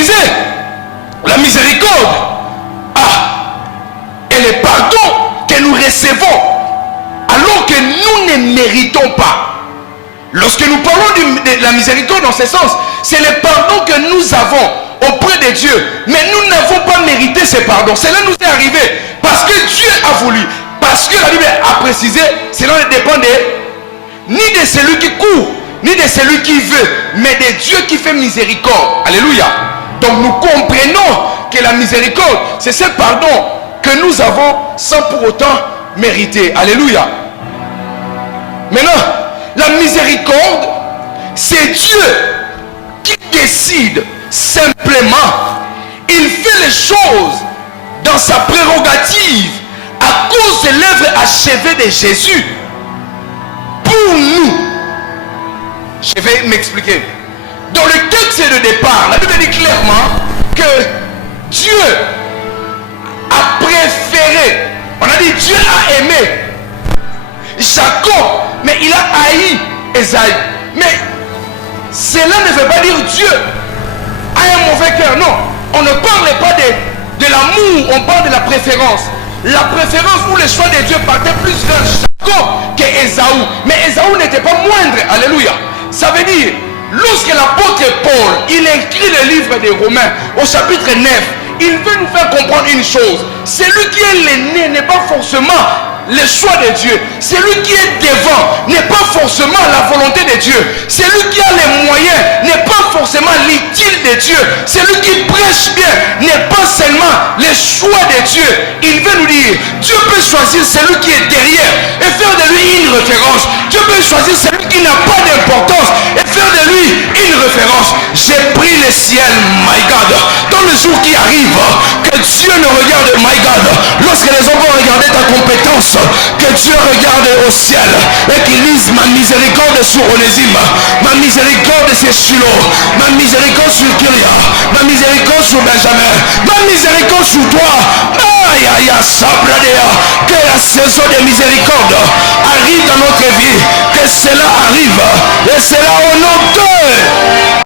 disait, la miséricorde, et le pardon que nous recevons, alors que nous ne méritons pas. Lorsque nous parlons de la miséricorde dans ce sens, c'est le pardon que nous avons auprès de Dieu. Mais nous n'avons pas mérité ce pardon. Cela nous est arrivé parce que Dieu a voulu. Parce que la Bible a précisé, cela ne dépend ni de celui qui court, ni de celui qui veut, mais de Dieu qui fait miséricorde. Alléluia. Donc nous comprenons que la miséricorde, c'est ce pardon que nous avons sans pour autant mériter. Alléluia. Maintenant, la miséricorde, c'est Dieu qui décide simplement. Il fait les choses dans sa prérogative à cause de l'œuvre achevée de Jésus pour nous. Je vais m'expliquer. Dans le texte de départ, la Bible dit clairement que Dieu a préféré, on a dit Dieu a aimé Jacob, mais il a haï Esaïe. Mais cela ne veut pas dire Dieu a un mauvais cœur. Non, on ne parle pas de l'amour, on parle de la préférence. La préférence ou le choix de Dieu partait plus vers Jacob qu'Ésaü. Mais Ésaü n'était pas moindre. Alléluia. Ça veut dire, lorsque l'apôtre Paul, il écrit le livre des Romains au chapitre 9, il veut nous faire comprendre une chose. Celui qui est l'aîné n'est pas forcément le choix de Dieu. Celui qui est devant n'est pas forcément la volonté de Dieu. Celui qui a les moyens n'est pas forcément l'utile de Dieu. Celui qui prêche bien n'est pas seulement le choix de Dieu. Il veut nous dire, Dieu peut choisir celui qui est derrière et faire de lui une référence. Dieu peut choisir celui qui n'a pas d'importance et faire de lui une référence. J'ai pris le ciel, my God, dans le jour qui arrive, que Dieu ne regarde, my God, lorsque les hommes vont regarder ta compétence, que Dieu regarde au ciel et qu'il dise ma miséricorde sur Onésime, ma miséricorde sur Shiloh, ma miséricorde sur Kyria, ma miséricorde sur Benjamin, ma miséricorde sur toi. Que la saison de miséricorde arrive dans notre vie, que cela arrive, et cela au nom de